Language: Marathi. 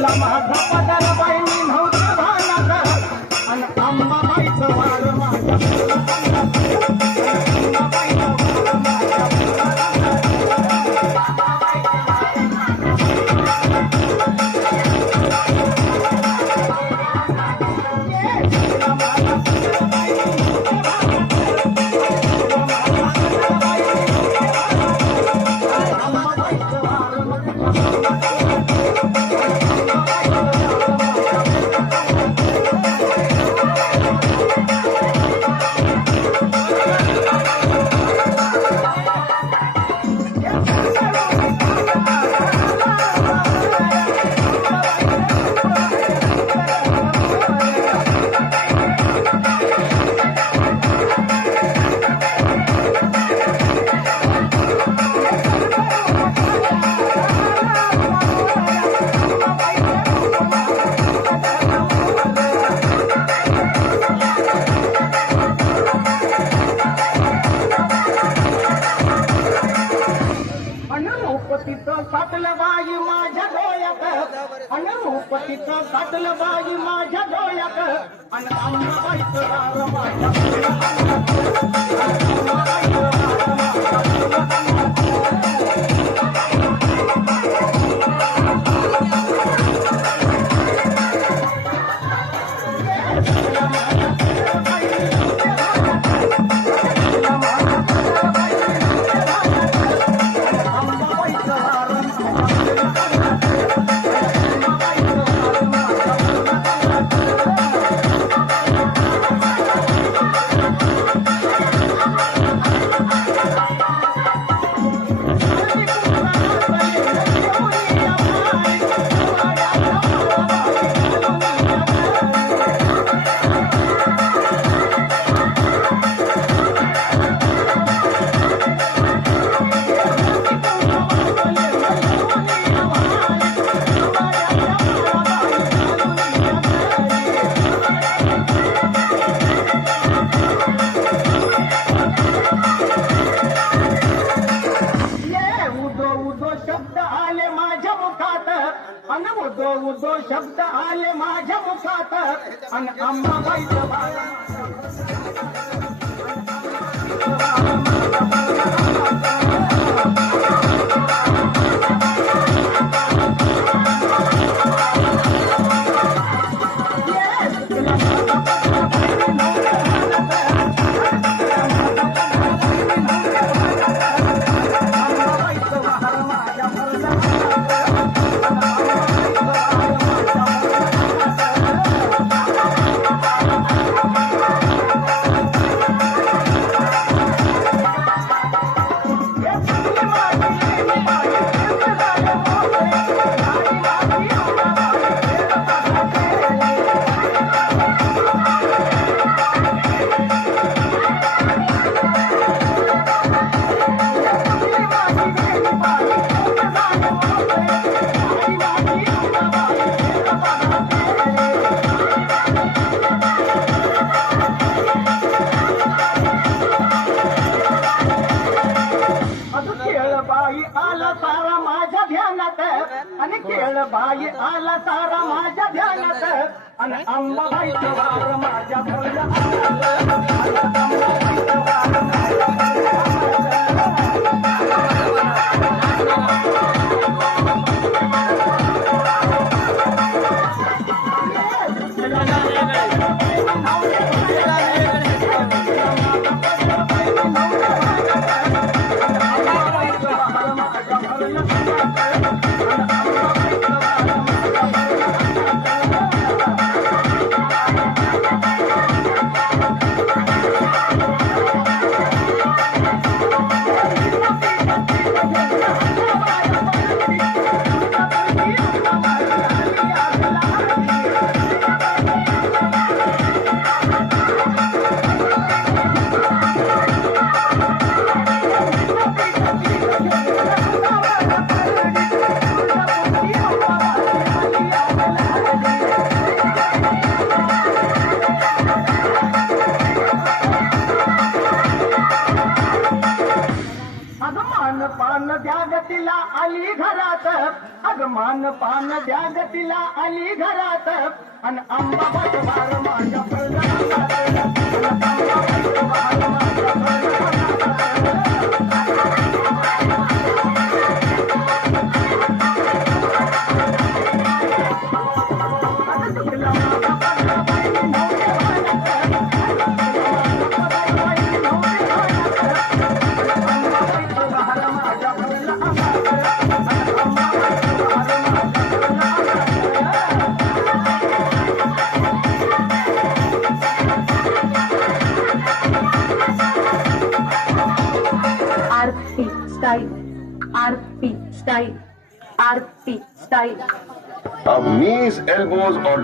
घेतला माझा पदर बाईनी नव्हतं भानात आणि अंबाबाईचं वार माझ्या साठलं बाई माझ्या डोळ्यात अनुपतीचं साठलं बाई माझ्या डोळ्यात आणि अंबाबाईचं वार माझ्या उदो शब्द आले माझ्या मुखात आणि अंबाबाईचं वार आणि खेळ बाई आला सारा माझ्या ध्यानात आणि अंबाबाईचं वार माझ्या अन पान द्या ग तिला आली घरात अन अंबाबाई वार माझ्या फळदारात. अन अंबाबाई वार माझ्या फळदारात. आरती स्टाईल, आरती स्टाईल, आरती स्टाईल. अब knees, elbows और